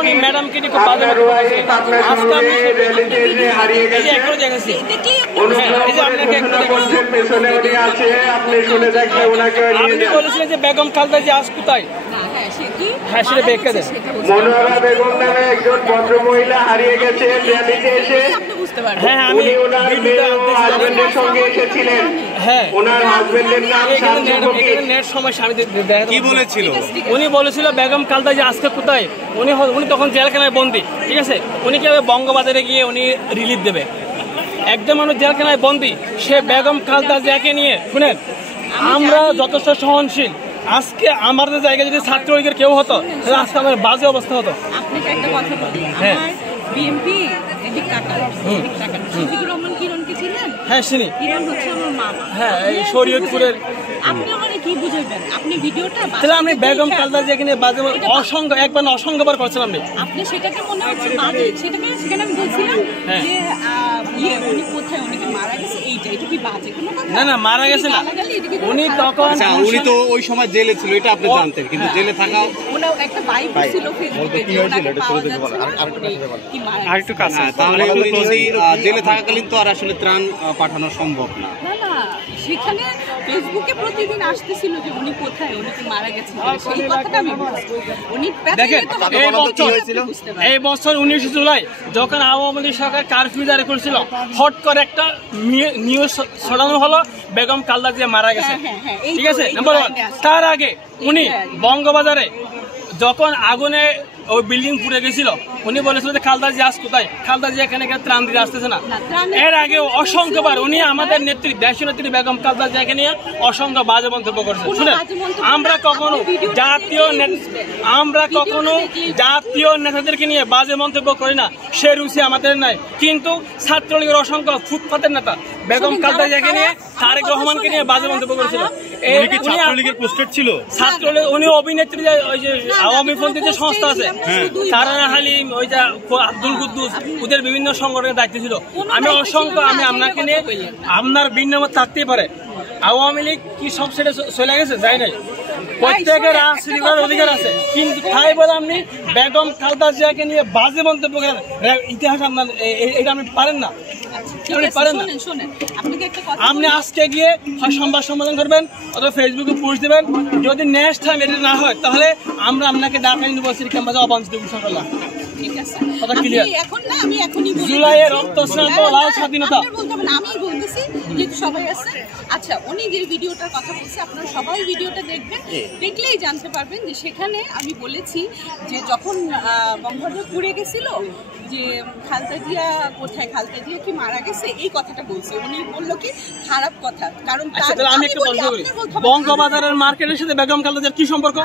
উনি ম্যাডামকে নিয়ে খুব বাজে আজকে আমি হারিয়ে গেছে একটু দেখেছি আপনি বলেছিলেন যে বেগম খালেদা জিয়া আজ কোথায়? হ্যাঁ সেটা ব্যাখ্যা দেন। মনোয়ারা বেগম নামে একজন ভদ্র মহিলা হারিয়ে গেছে র্যালিতে এসে। হ্যাঁ আমি ওনার মেয়ে ও হাজবেন্ডের সঙ্গে এসেছিলেন। হ্যাঁ ওনার হাজবেন্ডের নাম নেট সমস্যা আমি কি বলেছিল? উনি বলেছিল বেগম খালেদা জিয়া আজকে কোথায়। উনি তখন জেলখানায় বন্দী, ঠিক আছে। উনি কিভাবে বঙ্গবাজারে গিয়ে উনি রিলিফ দেবে? একদম মানুষ জেলখানায় বন্দী, সে বেগম খালেদা জিয়াকে নিয়ে। শুনেন, আমরা যথেষ্ট সহনশীল। আজকে আমাদের জায়গায় যদি ছাত্রলীগের কেউ হতো তাহলে আজকে আমার বাজে অবস্থা হতো। আপনাকে একটা কথা বলি, আমার বিএনপি এদিক কাকার সিদ্দিকুর রহমান কিরণকে চিনেন? হ্যাঁ চিনি। কিরণ হচ্ছে আমার মামা। হ্যাঁ এই শরীয়তপুরের। আপনি আমারে কি বুঝাইবেন? আপনি ভিডিওটা তাহলে আপনি বেগম খালেদা জিয়াকে নিয়ে বাজে অসংখ্য একবার অসংখ্যবার করছেন আপনি। আপনি সেটাকে মনে হচ্ছে বাজে, সেখানে আমি বলছিলাম যে উনি কোথায়, উনি কি মারা গেছে, এটা কি বাজে কোনো কথা? না না মারা গেছে না, উনি তখন উনি তো ওই সময় জেলে ছিল, এটা আপনি জানতেন, কিন্তু জেলে থাকা ওনার একটা বাইক ছিল ফেসবুকে কি হয়েছিল এটা শুরু থেকে বল আরেকটু কাছে। তাহলে উনি যদি জেলে থাকাকালীন তো আর আসলে ত্রাণ পাঠানো সম্ভব না। না সেখানে ফেসবুকে প্রতিদিন আসতেছিল যে উনি কোথায়, উনি কি মারা গেছে, সেই কথাটা আমি বলছি। উনি দেখেন এই বছর 19 জুলাই যখন আওয়ামী লীগ সরকার কারফিউ জারি করেছিল, হট করে একটা নিউজ ছড়ানো হলো বেগম খালেদা জিয়া মারা গেছে, ঠিক আছে। নাম্বার 1, তার আগে উনি বঙ্গবাজারে যখন আগুনে ওই বিল্ডিং পুড়ে গেছিল, উনি বলেছিল যে খালেদা জিয়া কোথায়, খালেদা জিয়া এখানে ত্রাণ দিতে আসতেছে না। এর আগে অসংখ্যবার উনি আমাদের নেত্রী, দেশীয় নেত্রী বেগম খালেদা জিয়াকে নিয়ে অসংখ্য বাজে মন্তব্য করেছেন। শুনে, আমরা কখনো জাতীয় নেতাদেরকে নিয়ে বাজে মন্তব্য করি না, সে রুচি আমাদের নাই। কিন্তু ছাত্রলীগের অসংখ্য ফুটপাতের নেতা বেগম খালেদা জিয়াকে নিয়ে, তারেক রহমানকে নিয়ে বাজে মন্তব্য করেছিল। ছাত্রলীগের পোস্টার ছিল, ছাত্রলীগ উনি অভিনেত্রী, ওই যে আওয়ামী পন্থী যে সংস্থা আছে তারানা হালিম, ওই যে আব্দুল কুদ্দুস, ওদের বিভিন্ন সংগঠনের দায়িত্ব ছিল। আমি অসংখ্য আমি আপনাকে নিয়ে আপনার ভিন্ন মত থাকতেই পারে, আওয়ামী লীগ কি সব সেটা চলে গেছে, যায় নাই। প্রত্যেকের রাজনীতি করার অধিকার আছে, কিন্তু তাই বলে আপনি বেগম খালেদা জিয়াকে নিয়ে বাজে মন্তব্য করেন, ইতিহাস আপনার এটা আপনি পারেন না, পারেন না। আপনি আজকে গিয়ে হয় সংবাদ সম্মেলন করবেন অথবা ফেসবুকে পোস্ট দেবেন। যদি নেক্সট টাইম এটা না হয় তাহলে আমরা আপনাকে ঢাকা ইউনিভার্সিটি ক্যাম্পাসে অবাঞ্ছিত ঘোষণা করলাম। জুলাইয়ের রক্তস্নাত লাল স্বাধীনতা আমি বলতেছি যেহেতু সবাই আছে। আচ্ছা, উনি যে ভিডিওটার কথা বলছে আপনারা সবাই ভিডিওটা দেখবেন, দেখলেই জানতে পারবেন যে সেখানে আমি বলেছি যে যখন বঙ্গবন্ধু পুড়ে গেছিল যে খালেদা জিয়া কোথায়, খালেদা জিয়া কি মারা গেছে, এই কথাটা বলছি। উনি বললো কি খারাপ কথা, কারণ আমি একটু বঙ্গবাজারের মার্কেটের সাথে বেগম খালেদা জিয়ার কি সম্পর্ক?